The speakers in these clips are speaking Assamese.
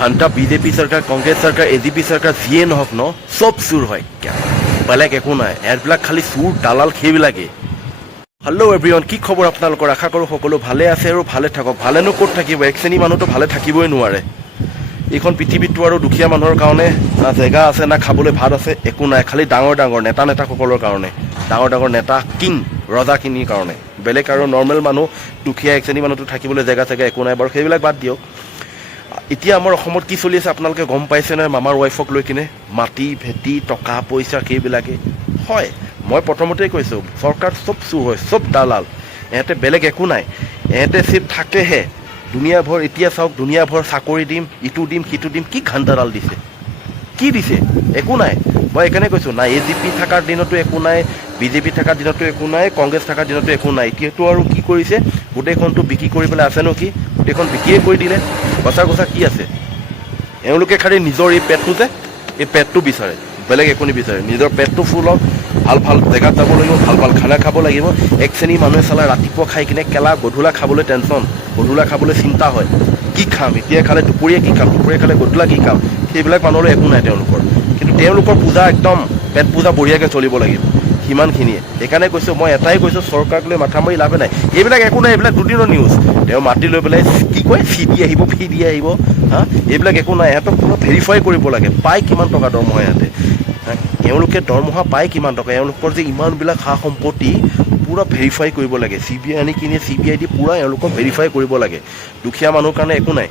ঘণ্টা বিজেপি চৰকাৰ, কংগ্ৰেছ চৰকাৰ, এজিপি চৰকাৰ যিয়ে নহওক ন, চব চুৰ হয়, বেলেগ একো নাই। ইয়াৰবিলাক খালি চুৰ দালাল সেইবিলাকেই। হেল্ল' এভৰিৱান, কি খবৰ আপোনালোকৰ? আশা কৰোঁ সকলো ভালে আছে আৰু ভালে থাকক। ভালেনো ক'ত থাকিব, এক শ্ৰেণীৰ মানুহতো ভালে থাকিবই নোৱাৰে। এইখন পৃথিৱীতটো আৰু দুখীয়া মানুহৰ কাৰণে না জেগা আছে, না খাবলৈ ভাত আছে, একো নাই। খালি ডাঙৰ ডাঙৰ নেতাসকলৰ কাৰণে, ডাঙৰ ডাঙৰ নেতা কিং ৰজাখিনিৰ কাৰণে। বেলেগ আৰু নৰ্মেল মানুহ, দুখীয়া এক শ্ৰেণীৰ মানুহটো থাকিবলৈ জেগা চেগা একো নাই বাৰু, সেইবিলাক বাদ দিয়ক। এতিয়া আমাৰ অসমত কি চলি আছে আপোনালোকে গম পাইছে নহয়, মামাৰ ৱাইফক লৈ কিনে মাটি ভেটি টকা পইচা সেইবিলাকে হয়। মই প্ৰথমতেই কৈছোঁ, চৰকাৰ চব চুৰ হয়, চব দালাল। ইহঁতে বেলেগ একো নাই, ইহঁতে চিপ থাকেহে দুনিয়াভৰ। এতিয়া চাওক, দুনিয়াভৰ চাকৰি দিম, ইটো দিম সিটো দিম, কি ঘাণ্টাডাল দিছে, কি দিছে? একো নাই। মই সেইকাৰণে কৈছোঁ, নাই এজিপি থকাৰ দিনতো একো নাই, বিজেপি থকাৰ দিনতো একো নাই, কংগ্ৰেছ থকাৰ দিনতো একো নাই। এতিয়াতো আৰু কি কৰিছে, গোটেইখনটো বিক্ৰী কৰি পেলাই আছে ন? কি গোটেইখন বিক্ৰীয়ে কৰি দিলে। বচা গছা কি আছে? এওঁলোকে খালি নিজৰ এই পেটটো যে, এই পেটটো বিচাৰে, বেলেগ একো নিবিচাৰে। নিজৰ পেটটো ফুল হওক, ভাল ভাল জেগাত যাব লাগিব, ভাল ভাল খানা খাব লাগিব। এক শ্ৰেণীৰ মানুহে চালা ৰাতিপুৱা খাই কিনে কেলা, গধূলা খাবলৈ টেনশ্যন, গধূলা খাবলৈ চিন্তা হয়, কি খাম এতিয়া, খালে দুপৰীয়া কি খাম, দুপৰীয়া খালে গধূলা কি খাম। সেইবিলাক মানুহলৈ একো নাই তেওঁলোকৰ। কিন্তু তেওঁলোকৰ পূজা একদম পেট পূজা বঢ়িয়াকৈ চলিব লাগিব, সিমানখিনিয়ে। সেইকাৰণে কৈছোঁ, মই এটাই কৈছোঁ, চৰকাৰক লৈ মাথা মাৰি লাভে নাই। এইবিলাক একো নাই, এইবিলাক দুদিনৰ নিউজ। তেওঁ মাতি লৈ পেলাই কি কয়, চিডি আহিব, ফিডি আহিব, হা, এইবিলাক একো নাই। ইহঁতক পুৰা ভেৰিফাই কৰিব লাগে, পায় কিমান টকা দৰমহা ইহঁতে, এওঁলোকে দৰমহা পায় কিমান টকা, এওঁলোকৰ যে ইমানবিলাক সা সম্পত্তি পূৰা ভেৰিফাই কৰিব লাগে। CBI আনি কিনে CBI দি পূৰা এওঁলোকক ভেৰিফাই কৰিব লাগে। দুখীয়া মানুহৰ কাৰণে একো নাই।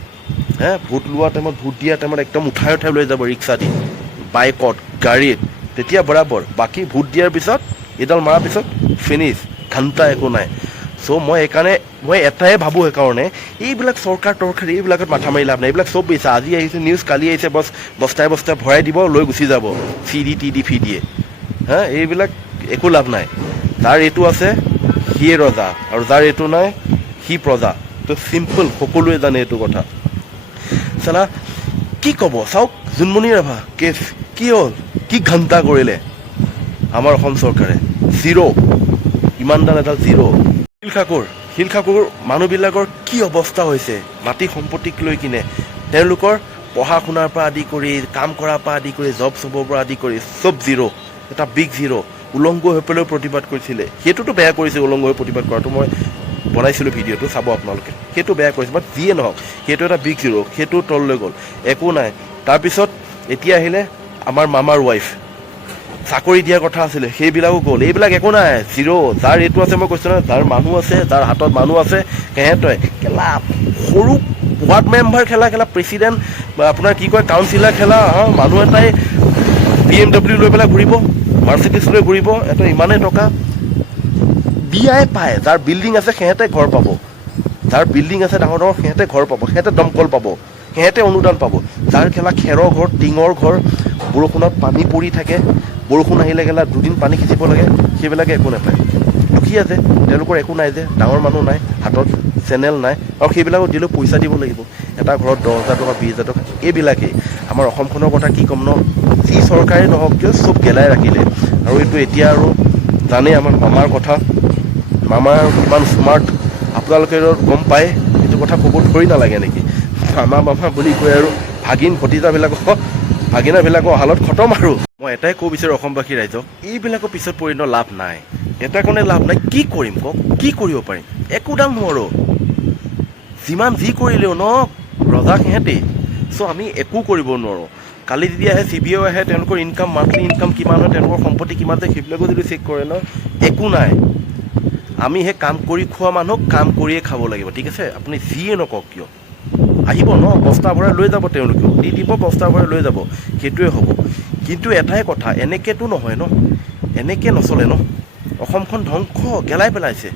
ভোট লোৱা টাইমত, ভোট দিয়া টাইমত একদম উঠাই উঠাই লৈ যাব ৰিক্সা দি, বাইকত, গাড়ীত, তেতিয়া বৰাবৰ। বাকী ভোট দিয়াৰ পিছত, এইডাল মৰাৰ পিছত ফিনিছ, ঘণ্টা একো নাই। চ' মই সেইকাৰণে মই এটাই ভাবোঁ, সেইকাৰণে এইবিলাক চৰকাৰ তৰকাৰী এইবিলাকত মাথা মাৰি লাভ নাই। এইবিলাক চব বেচা, আজি আহিছে নিউজ, কালি আহিছে, বস্তাই বস্তাই ভৰাই দিব, লৈ গুচি যাব চিডি টিডি ফিডিয়ে। এইবিলাক একো লাভ নাই। যাৰ এইটো আছে সিয়ে ৰজা, আৰু যাৰ এইটো নাই সি প্ৰজা। তো চিম্পল, সকলোৱে জানে এইটো কথা। চালা কি ক'ব, চাওক জোনমণি ৰাভা কেছ কি হ'ল, কি ঘণ্টা কৰিলে আমাৰ অসম চৰকাৰে, জিৰ', ইমানডাল এডাল জিৰ'। শিলখাকুৰ মানুহবিলাকৰ কি অৱস্থা হৈছে মাটি সম্পত্তিক লৈ কিনে। তেওঁলোকৰ পঢ়া শুনাৰ পৰা আদি কৰি, কাম কৰাৰ পৰা আদি কৰি, জব চবৰ পৰা আদি কৰি চব জিৰ', এটা বিগ জিৰ'। উলংগ হৈ পেলাইও প্ৰতিবাদ কৰিছিলে, সেইটোতো বেয়া কৰিছে। উলংগ হৈ প্ৰতিবাদ কৰাটো মই বনাইছিলোঁ ভিডিঅ'টো, চাব আপোনালোকে, সেইটো বেয়া কৰিছে। বাট যিয়ে নহওক, সেইটো এটা বিগ জিৰ', সেইটো তললৈ গ'ল, একো নাই। তাৰপিছত এতিয়া আহিলে আমাৰ মামাৰ ৱাইফ, চাকৰি দিয়াৰ কথা আছিলে, সেইবিলাকো গ'ল। এইবিলাক একো নাই, জিৰ'। যাৰ এইটো আছে, মই কৈছোঁ নহয়, যাৰ মানুহ আছে, যাৰ হাতত মানুহ আছে, সিহঁতে খেলা সৰু ৱাৰ্ড মেম্বাৰ খেলা, প্ৰেচিডেণ্ট, আপোনাৰ কি কয় কাউন্সিলাৰ খেলা, মানুহ এটাই BMW লৈ পেলাই ঘূৰিব, মাৰ্চিডিছ লৈ ঘূৰিব, এটা ইমানেই টকা বিয়াই পায়। যাৰ বিল্ডিং আছে সিহঁতে ঘৰ পাব, যাৰ বিল্ডিং আছে ডাঙৰ ডাঙৰ, সিহঁতে ঘৰ পাব, সিহঁতে দমকল পাব, সিহঁতে অনুদান পাব। যাৰ খেলা খেৰৰ ঘৰ, টিঙৰ ঘৰ, বৰষুণত পানী পৰি থাকে, বৰষুণ আহিলে গেলা দুদিন পানী সিঁচিব লাগে, সেইবিলাকে একো নাপায়। দুখীয়া যে, তেওঁলোকৰ একো নাই যে, ডাঙৰ মানুহ নাই, হাতত চেনেল নাই, আৰু সেইবিলাকক দিলেও পইচা দিব লাগিব। এটা ঘৰত 10,000 টকা, 20,000 টকা, এইবিলাকেই। আমাৰ অসমখনৰ কথা কি ক'ম ন, যি চৰকাৰে নহওক কিয় চব গেলাই ৰাখিলে। আৰু এইটো এতিয়া আৰু জানেই আমাৰ মামাৰ কথা, মামাৰ কিমান স্মাৰ্ট আপোনালোকে গম পায়, এইটো কথা ক'ব থৰি নালাগে নেকি। মামা বুলি কৈ আৰু ভাগিন ভাগিনাবিলাকৰ হালত খতম। আৰু মই এটাই ক'ব বিচাৰোঁ অসমবাসী ৰাইজক, এইবিলাকৰ পিছত পৰি লাভ নাই, এটা কাৰণে লাভ নাই। কি কৰিম কওক, কি কৰিব পাৰিম, একো দাম নোৱাৰোঁ। যিমান যি কৰিলেও ন ৰজা সিহঁতেই। চ' আমি একো কৰিব নোৱাৰোঁ। কালি যদি আহে CBI আহে, তেওঁলোকৰ ইনকাম, মান্থলি ইনকাম কিমান হয়, তেওঁলোকৰ সম্পত্তি কিমান যায়, সেইবিলাকো যদি চেক কৰে ন, একো নাই। আমি সেই কাম কৰি খোৱা মানুহক কাম কৰিয়ে খাব লাগিব, ঠিক আছে। আপুনি যিয়ে নকওক কিয়, আহিব ন, বস্তা ভৰাই লৈ যাব, তেওঁলোকেও দি দিব, বস্তা ভৰাই লৈ যাব, সেইটোৱে হ'ব। কিন্তু এটাই কথা, এনেকৈতো নহয় ন, এনেকৈ নচলে ন। অসমখন ধ্বংস, গেলাই পেলাইছে,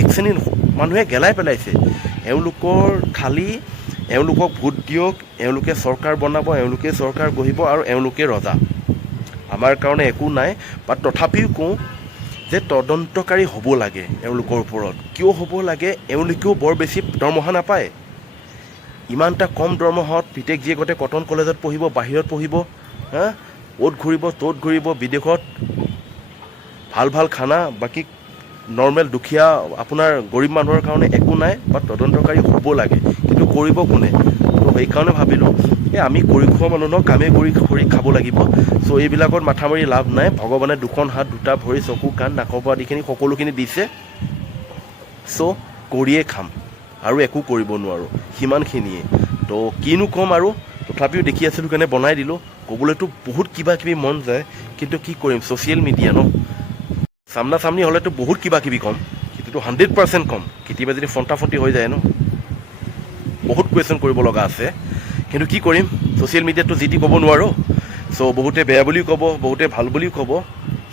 এক শ্ৰেণীৰ মানুহে গেলাই পেলাইছে। এওঁলোকক ভোট দিয়ক, এওঁলোকে চৰকাৰ বনাব, এওঁলোকে চৰকাৰ গঢ়িব, আৰু এওঁলোকে ৰজা। আমাৰ কাৰণে একো নাই। বাট তথাপিও কওঁ যে তদন্তকাৰী হ'ব লাগে এওঁলোকৰ ওপৰত। কিয় হ'ব লাগে, এওঁলোকেও বৰ বেছি দৰমহা নাপায়। ইমান এটা কম দৰমহাত পিতেক জীয়েকতে কটন কলেজত পঢ়িব, বাহিৰত পঢ়িব, অ'ত ঘূৰিব ত'ত ঘূৰিব, বিদেশত ভাল ভাল খানা। বাকী নৰ্মেল দুখীয়া আপোনাৰ গৰীব মানুহৰ কাৰণে একো নাই। বা তদন্তকাৰী হ'ব লাগে, কিন্তু কৰিব কোনে? তো সেইকাৰণে ভাবিলোঁ আমি কৰি খোৱা মানুহ ন, কামে কৰি খাব লাগিব। চ' এইবিলাকত মাথা মাৰি লাভ নাই। ভগৱানে দুখন হাত, দুটা ভৰি, চকু, কাণ, নাকৰ পৰা আদিখিনি সকলোখিনি দিছে। চ' কৰিয়ে খাম আৰু একো কৰিব নোৱাৰোঁ, সিমানখিনিয়ে। তো কিনো ক'ম আৰু, তথাপিও দেখি আছিলোঁ কাৰণে বনাই দিলোঁ। ক'বলৈতো বহুত কিবা কিবি মন যায়, কিন্তু কি কৰিম, ছ'চিয়েল মিডিয়া ন, চামনা চামনি হ'লেতো বহুত কিবা কিবি ক'ম, সেইটোতো 100% ক'ম। কেতিয়াবা যদি ফণ্টাফণ্টি হৈ যায় ন, বহুত কুৱেশ্যন কৰিব লগা আছে। কিন্তু কি কৰিম, ছ'চিয়েল মিডিয়াততো যি টি ক'ব নোৱাৰোঁ। চ' বহুতে বেয়া বুলিও ক'ব, বহুতে ভাল বুলিও ক'ব,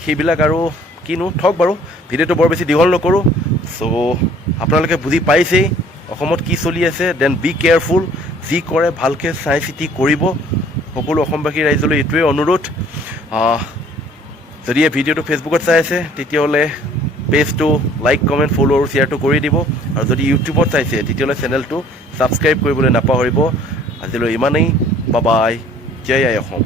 সেইবিলাক আৰু কিনো থওক বাৰু। ভিডিঅ'টো বৰ বেছি দীঘল নকৰোঁ। চ' আপোনালোকে বুজি পাইছেই অসমত কি চলি আছে। দেন বি কেয়াৰফুল, যি কৰে ভালকৈ চাই চিতি কৰিব। সকলো অসমবাসী ৰাইজলৈ এইটোৱে অনুৰোধ। যদি এই ভিডিঅ'টো ফেচবুকত চাই আছে, তেতিয়াহ'লে পেজটো লাইক, কমেণ্ট, ফ'ল' আৰু শ্বেয়াৰটো কৰি দিব। আৰু যদি ইউটিউবত চাইছে, তেতিয়াহ'লে চেনেলটো ছাবস্ক্ৰাইব কৰিবলৈ নাপাহৰিব। আজিলৈ ইমানেই, বাই বাই, জয় আই অসম।